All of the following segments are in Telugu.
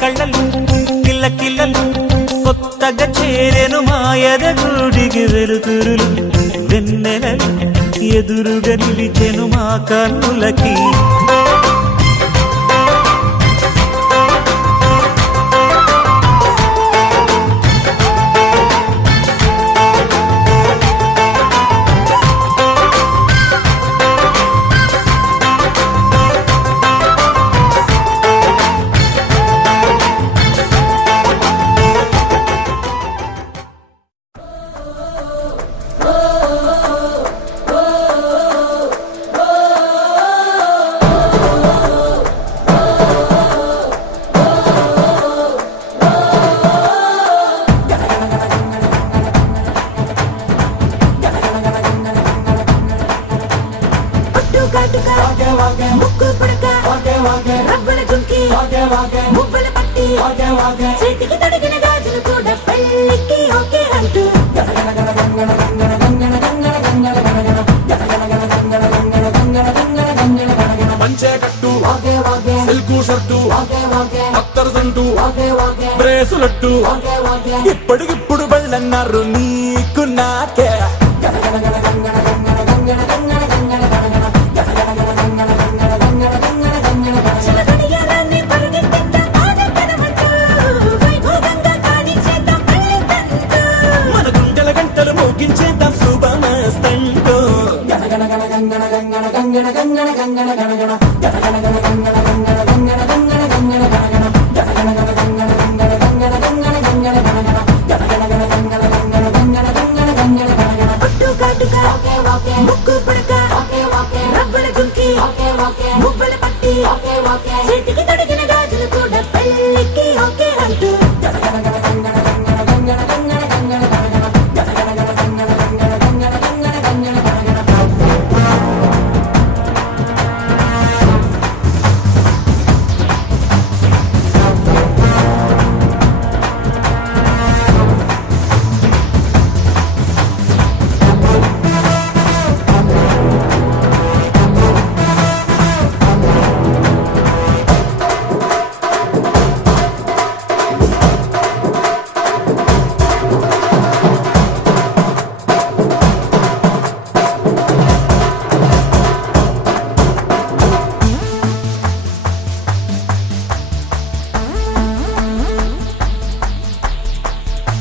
కళ్ళలు కిల్ల కిల్లలు కొత్తగా చేరెను మాయద గుడికి వెలుతురులు వెన్నెలలు ఎదురుగా నిలిచెను మా కన్నులకి బ్రేసులట్టు ఇప్పటికిప్పుడు బళ్ళన్నారు నీకు నాకే మన గుండెల గంటలు మోగించేద్దాం శుభమస్తంటూ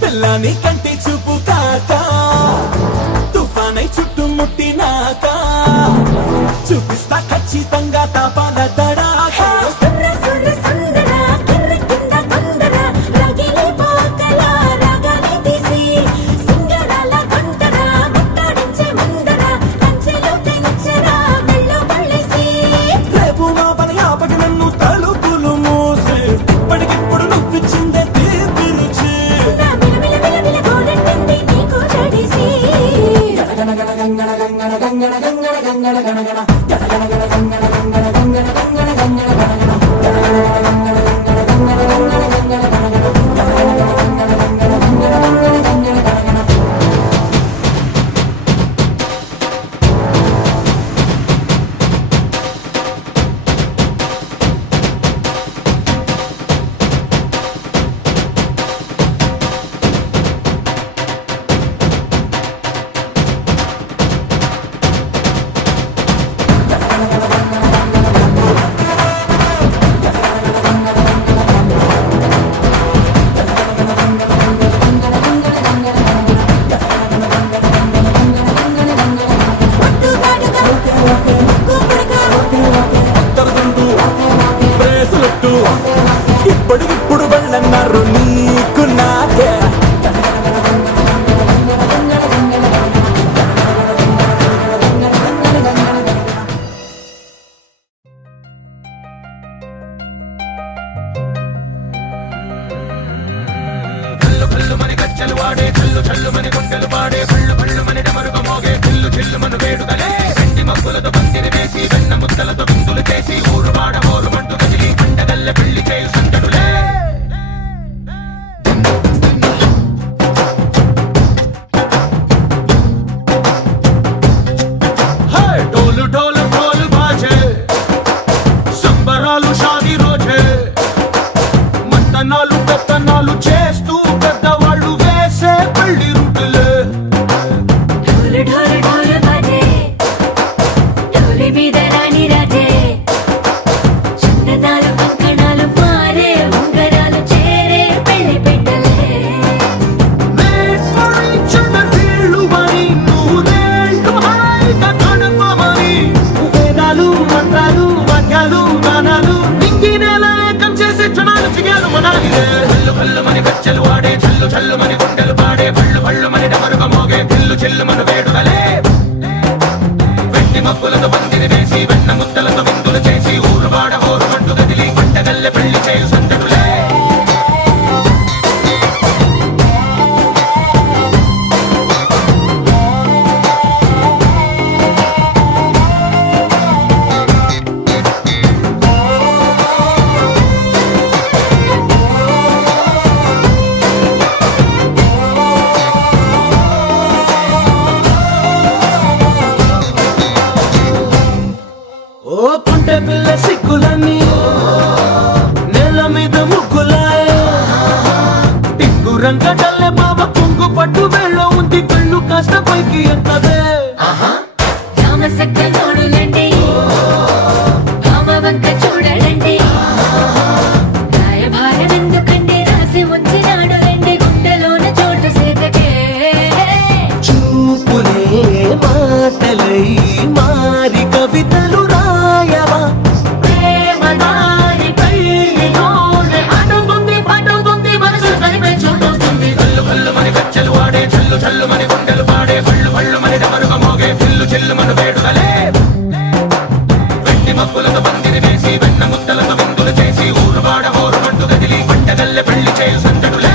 పిల్లని కంటి చూపు కాక తుఫానై చుట్టుముట్టినాక చూపిస్తా ఖచ్చితంగా తాపాల తడాక రేపు మా పని ఆపకి నన్ను తలుపులు మూసి ఇప్పటికిప్పుడు నువ్విచ్చిందే తీపి రుచి ఇప్పటికిప్పుడు బళ్ళన్నారు నీకు నాకే కళ్ళు కళ్ళు మని గచ్చలు వాడే కళ్ళు చల్లు మని గుండెలు పాడే కళ్ళు కళ్ళు మని డమరుగ మోగే చిల్లు చిల్లు మన వేడుకలే వెండి మబ్బులతో పందిరి వేసి వెన్న ముద్దలతో బిందులు చేసి ఊరు వాడ మోరు మంటు కదిలి పండగల్లె పెళ్లి చేయు సందడులే డోలు డోలు ఢోలు బాజే సంబరాలు షాదీ రోజే దొంగతనాలు పెత్తనాలు చేస్తూ పెద్దవాళ్ళు వేసే పెళ్లి రూటులే మీద రాణి రాజే చందనాలు కంకణాలు మారే ఉంగరాలు చేరే పెళ్లి పెట్టలే వేదాలు మంత్రాలు వాక్యాలు గానాలు నింగినేల ఏకం చేసే క్షణాలు చిగాలు మనాలి కల్లు కల్లు మని కచ్చలు వాడే చల్లు చల్లు మని గుండెలు పాడే పళ్ళు పళ్ళు మని డమరుగ మోగే చిల్లు చిల్లు మను వేడుకలే మబ్బులతో పందిరి వేసి వెన్న ముద్దలతో విందులు చేసి ఊరువాడ ఊరు మంటు గదిలి పంటగల్లె పెళ్లి చేయు సందడులే పిల్ల సిక్కులని నెల మీద ముగ్గులాయ టింగు రంగడల్లే బాబ కుంగు పట్టు వేళ్ళ ఉంది కళ్ళు కాస్త పైకి ఎత్తదే నోడులండి వంక చూడలండి రాయభారం ఎందుకండి రాసి ఉంచినాడు రండి గుండెలోన చోటు సేతకే చూపులే మాటలై మారి కవితలు చల్లు మని గుండెలు పాడే పళ్ళు పళ్ళు మని డమరుగ మోగే చిల్లు చిల్లు మను వేడుకలే వెండి మబ్బులతో పందిరి వేసి వెన్న ముద్దలతో విందులు చేసి ఊరువాడ ఊరు మంటు గదిలి పంటగల్లె పెళ్లి చేయు సందడులే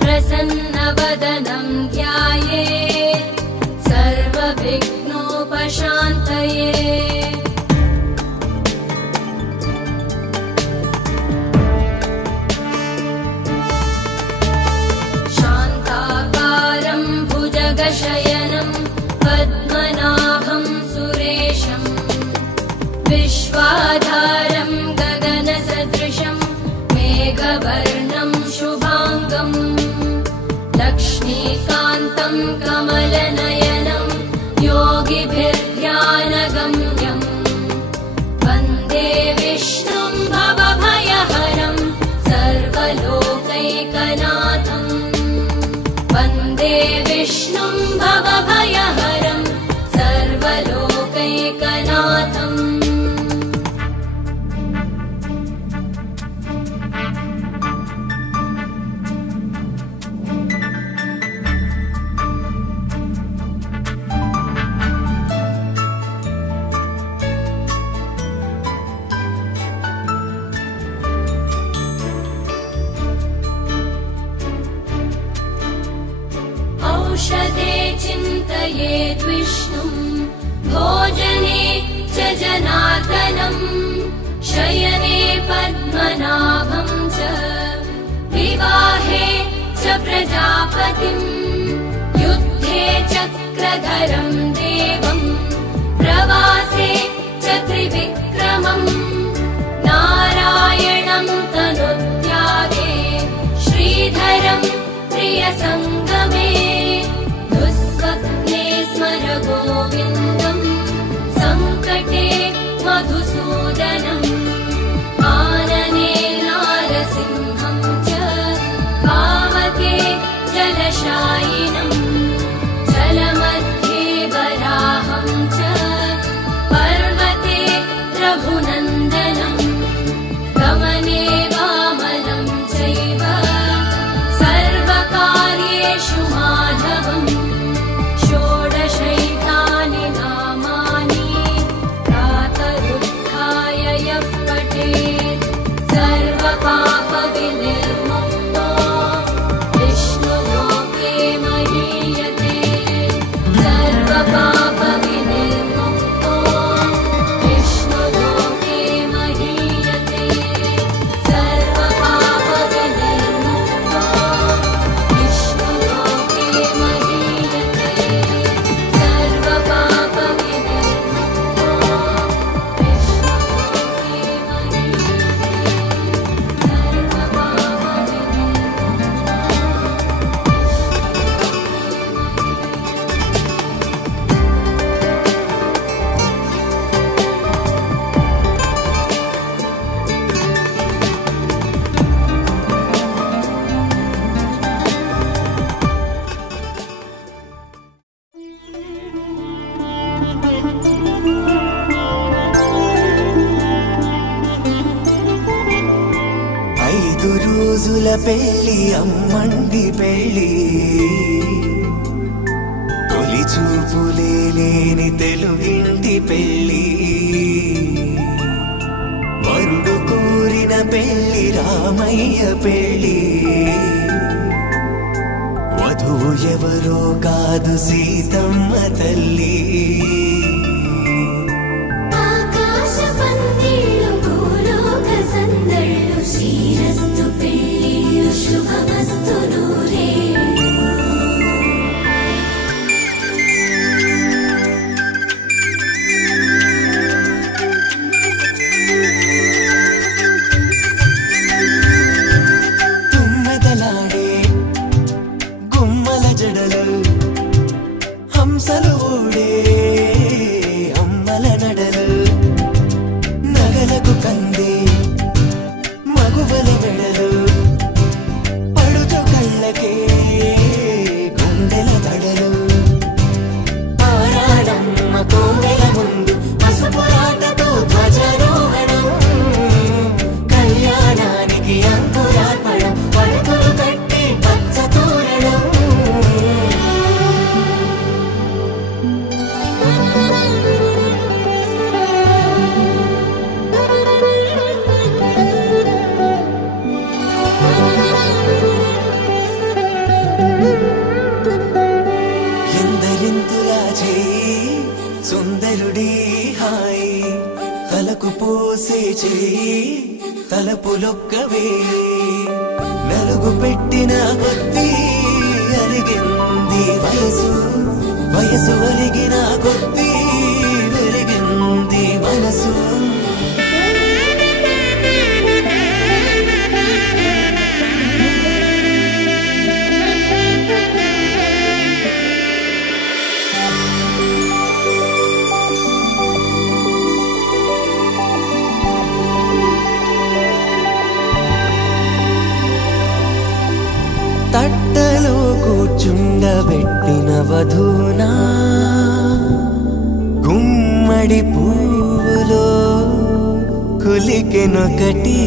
प्रसन्नवदनं ध्यायेत् सर्वविघ्नोपशान्तये शान्ताकारं भुजगशयनं पद्मनाभं सुरेशं विश्वाधारं गगनसदृशं मेघवर्णं शुभाङ्गम् लक्ष्मीकान्तं कमलनयनं योगिभिर्ध्यानगम्यं वन्दे विष्णुं भवभयहरं सर्वलोकैकनाथं वन्दे विष्णुं भवभयहरं सर्वलोकैकनाथम् औषधे चिन्तयेद् विष्णुं भोजने च जनार्दनं शयने पद्मनाभं च विवाहे च प्रजापतिं युद्धे चक्रधरं देवं प्रवासे च त्रिविक्रमम् नारायणं तनुत्यागे श्रीधरं प्रियसङ्गमे दुःस्वप्ने स्मर गोविन्दं सङ्कटे मधुसूदनम् आनने नारसिंहं च पावति काषायिनम् जलमध्ये वराहं च पर्वते रघुनन्दनम् गमने वामनं चैव सर्वकार्येषु माधवम् षोडशैतानि नामानि प्रातरुत्थाय यः पठेत् सर्वपापविनिर्मुक्तो विष्णुलोके महीयते सर्वपापविनिर्मुक्तो विष्णुलोके महीयते सर्वपापविनिर्मुक्तो विष्णुलोके महीयते सर्वपापविनिर्मुक्तो ఐదు రోజుల పెళ్లి అమ్మండి పెళ్లి తొలి చూపులే లేని తెలుగింటి పెళ్లి వరుడు కోరిన పెళ్లి రామయ్య పెళ్లి వధువు ఎవరో కాదు సీతమ్మ తల్లి ఆకాశ పందిళ్ళు భూలోక సందళ్ళు శ్రీరస్తు పెళ్ళిళ్ళు శుభమస్తు నూరేళ్ళు తుమ్మెదలాడే గుమ్మల జడలు హంసలు ఊడే అమ్మల నడలు నగలకు కంది మగువల వెడలు పడుచు కళ్ళకే గుండెల తడలు ఆరాడమ్మ కోవెల ముందు పసుపురాటతో ధ్వజారోహణం కళ్యాణానికి అంకురార్పణం పడకలు కట్టి పచ్చ తోరణం ఎందరింతులా చేయి సుందరుడి హాయి తలకు పోసే చేయి తలపులొక్కవే నలుగు పెట్టిన కొద్దీ అలిగింది వయసు వయసు అలిగిన కొద్దీ వెలిగింది మనసు తట్టలో కూర్చుండబెట్టిన వధూనా గుమ్మడి పువ్వులో కులికెనొకటి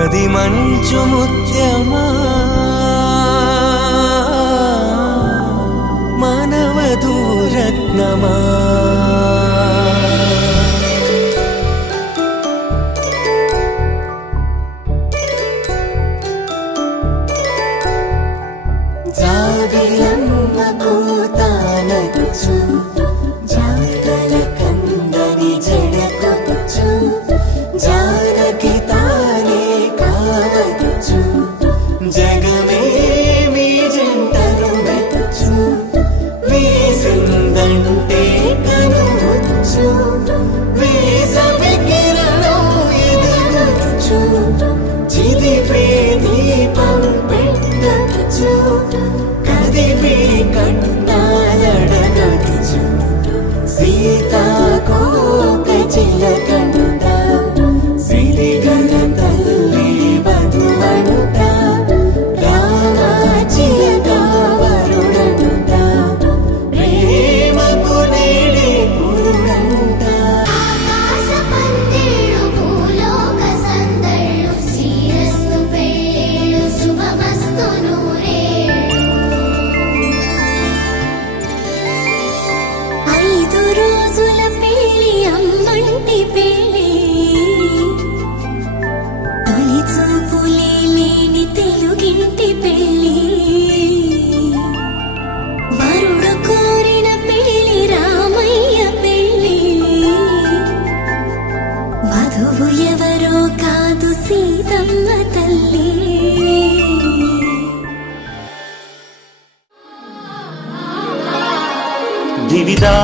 అది మంచు ముత్యమా మానవధూ రత్నమా జాబిలమ్మ కూతానదుచు జాడల కందని జడకొచ్చు జానకి తానే కావదుచు జగమే మీ జంటను వెతుచు వీసిందంటే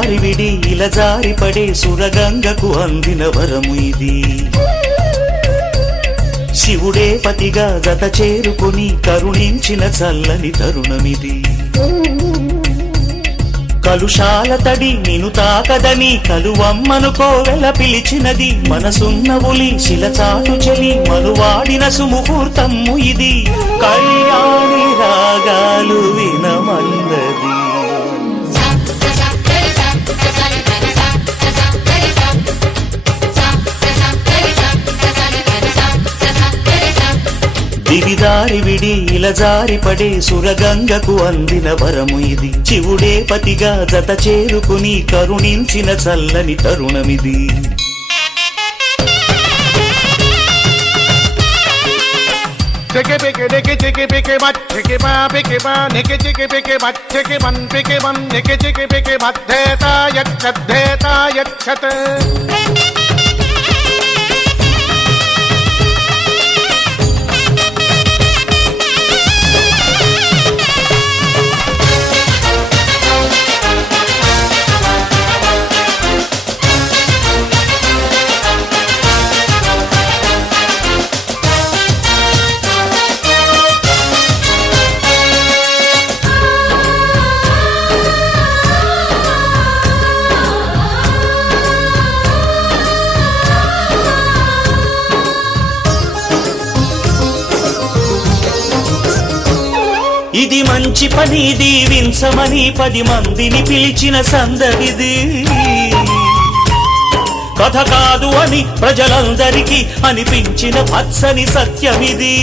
దివిదారి విడి ఇలా జారిపడే సురగంగకు అందిన వరము ఇది శివుడే పతిగా జత చేరుకుని కరుణించిన చల్లని తరుణమిది కలుషాల తడి నిను తాకదని కలువమ్మను కోవెల పిలిచినది మనసున్న ఉలి శిలచాటు చెలి మనువాడిన సుముహూర్తము ఇది కళ్యాణి రాగాలు వినమన్నది దివిదారి విడి ఇలా జారిపడే సురగంగకు అందిన వరము ఇది శివుడే పతిగా జత చేరుకుని కరుణించిన చల్లని తరుణమిది Cheke peke neke cheke peke mat cheke pa neke cheke peke mat cheke ban neke cheke peke mat dheta yachat ఇది మంచి పని దీవించమని 10 మందిని పిలిచిన సందడిది కథ కాదు అని ప్రజలందరికీ అనిపించిన పచ్చని సత్యమిది